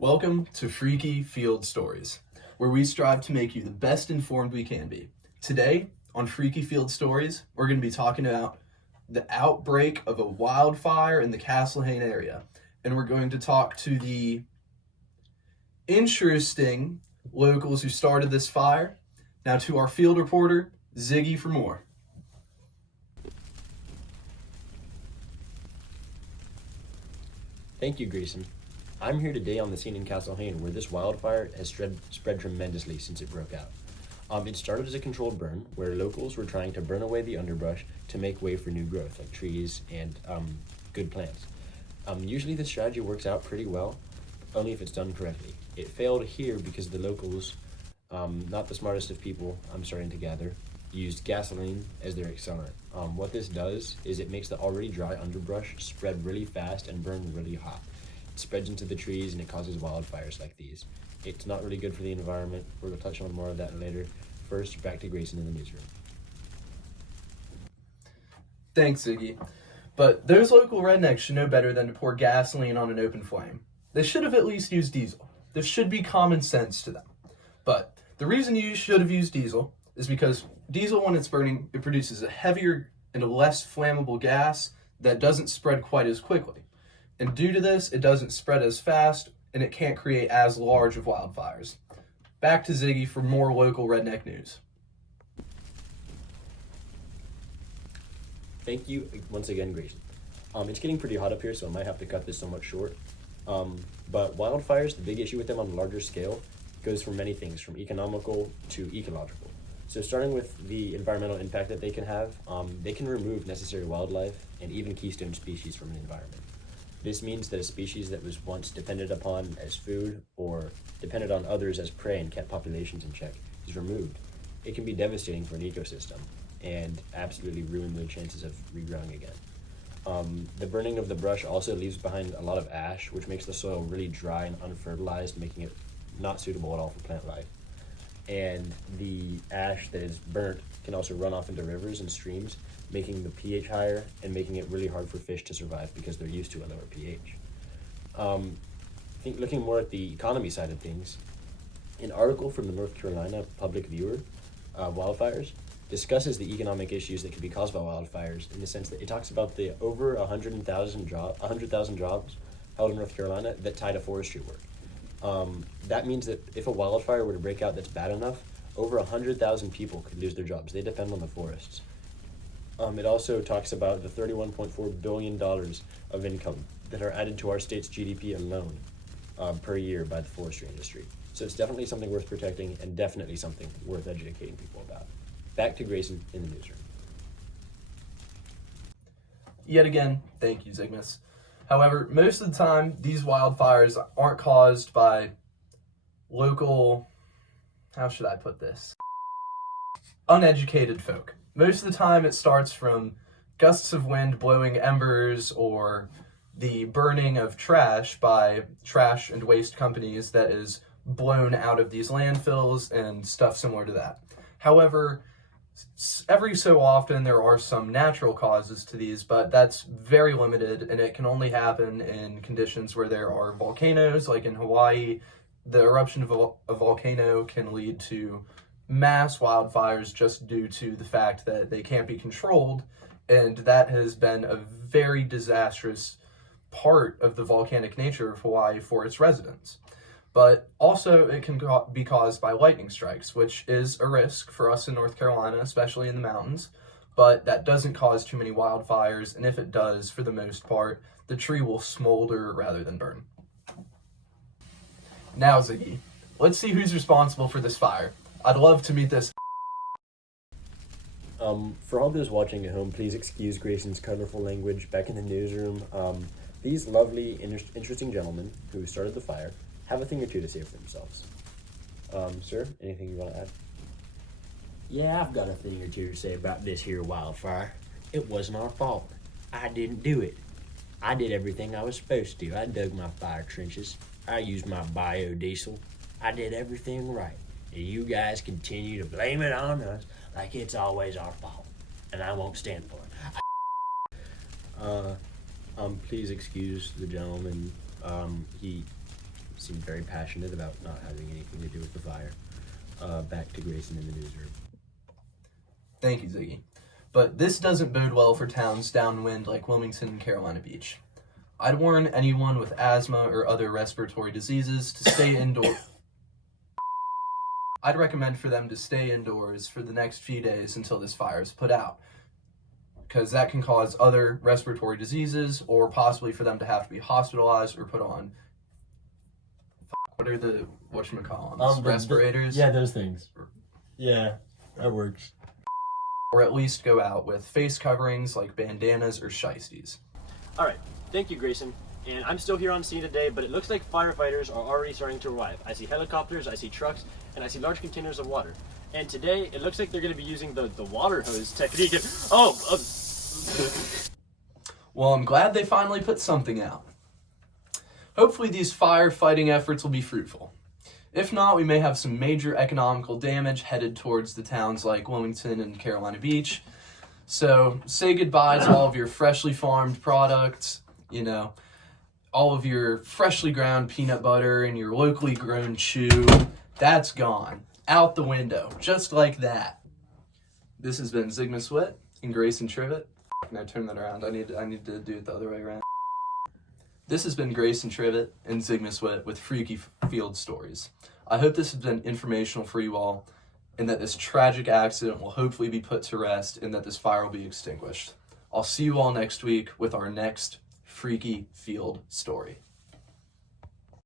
Welcome to Freaky Field Stories, where we strive to make you the best informed we can be. Today, on Freaky Field Stories, we're going to be talking about the outbreak of a wildfire in the Castle Hayne area. And we're going to talk to the interesting locals who started this fire. Now to our field reporter, Ziggy, for more. Thank you, Grayson. I'm here today on the scene in Castle Hayne where this wildfire has spread tremendously since it broke out. It started as a controlled burn where locals were trying to burn away the underbrush to make way for new growth like trees and good plants. Usually this strategy works out pretty well, only if it's done correctly. It failed here because the locals, not the smartest of people, I'm starting to gather, used gasoline as their accelerant. What this does is it makes the already dry underbrush spread really fast and burn really hot. It spreads into the trees and it causes wildfires like these. It's not really good for the environment. We're going to touch on more of that later. First, back to Grayson in the newsroom. Thanks, Ziggy. But those local rednecks should know better than to pour gasoline on an open flame. They should have at least used diesel. This should be common sense to them. But the reason you should have used diesel is because diesel, when it's burning, it produces a heavier and a less flammable gas that doesn't spread quite as quickly. And due to this, it doesn't spread as fast and it can't create as large of wildfires. Back to Ziggy for more local redneck news. Thank you once again, Grayson. It's getting pretty hot up here, so I might have to cut this somewhat short. But wildfires, the big issue with them on a larger scale, goes from many things, from economical to ecological. So starting with the environmental impact that they can have, they can remove necessary wildlife and even keystone species from an environment. This means that a species that was once depended upon as food or depended on others as prey and kept populations in check is removed. It can be devastating for an ecosystem and absolutely ruin the chances of regrowing again. The burning of the brush also leaves behind a lot of ash, which makes the soil really dry and unfertilized, making it not suitable at all for plant life. And the ash that is burnt can also run off into rivers and streams, making the pH higher and making it really hard for fish to survive because they're used to a lower pH. I think looking more at the economy side of things, an article from the North Carolina Public Viewer, Wildfires, discusses the economic issues that could be caused by wildfires in the sense that it talks about the over 100,000 jobs held in North Carolina that tie to forestry work. That means that if a wildfire were to break out that's bad enough, over 100,000 people could lose their jobs. They depend on the forests. It also talks about the $31.4 billion of income that are added to our state's GDP alone per year by the forestry industry. So it's definitely something worth protecting and definitely something worth educating people about. Back to Grayson in the newsroom. Yet again, thank you, Zygmus. However, most of the time, these wildfires aren't caused by local, how should I put this? Uneducated folk. Most of the time, it starts from gusts of wind blowing embers or the burning of trash by trash and waste companies that is blown out of these landfills and stuff similar to that. However, every so often there are some natural causes to these, but that's very limited and it can only happen in conditions where there are volcanoes, like in Hawaii. The eruption of a volcano can lead to mass wildfires just due to the fact that they can't be controlled, and that has been a very disastrous part of the volcanic nature of Hawaii for its residents. But also it can be caused by lightning strikes, which is a risk for us in North Carolina, especially in the mountains, but that doesn't cause too many wildfires, and if it does, for the most part, the tree will smolder rather than burn. Now, Ziggy, let's see who's responsible for this fire. I'd love to meet this. For all those watching at home, please excuse Grayson's colorful language back in the newsroom. These lovely, interesting gentlemen who started the fire have a thing or two to say for themselves. Sir, anything you want to add? Yeah, I've got a thing or two to say about this here wildfire. It wasn't our fault. I didn't do it. I did everything I was supposed to. I dug my fire trenches. I used my biodiesel. I did everything right. And you guys continue to blame it on us like it's always our fault. And I won't stand for it. Please excuse the gentleman. He seemed very passionate about not having anything to do with the fire. Back to Grayson in the newsroom. Thank you, Ziggy. But this doesn't bode well for towns downwind like Wilmington and Carolina Beach. I'd warn anyone with asthma or other respiratory diseases to stay indoors. I'd recommend for them to stay indoors for the next few days until this fire is put out, because that can cause other respiratory diseases or possibly for them to have to be hospitalized or put on, what are the whatchamacallits, respirators? Yeah, those things. Yeah, that works. Or at least go out with face coverings like bandanas or shiesties. All right, thank you, Grayson. And I'm still here on scene today, but it looks like firefighters are already starting to arrive. I see helicopters, I see trucks, and I see large containers of water. And today, it looks like they're going to be using the water hose technique. Well, I'm glad they finally put something out. Hopefully these firefighting efforts will be fruitful. If not, we may have some major economical damage headed towards the towns like Wilmington and Carolina Beach. So say goodbye to all of your freshly farmed products, all of your freshly ground peanut butter and your locally grown chew. That's gone. Out the window. Just like that. This has been Zigma Swit and Grayson Trivet. Now turn that around. I need to do it the other way around. This has been Grayson Trivet and Zigma Swit with Freaky Field Stories. I hope this has been informational for you all, and that this tragic accident will hopefully be put to rest, and that this fire will be extinguished. I'll see you all next week with our next Freaky Field Story.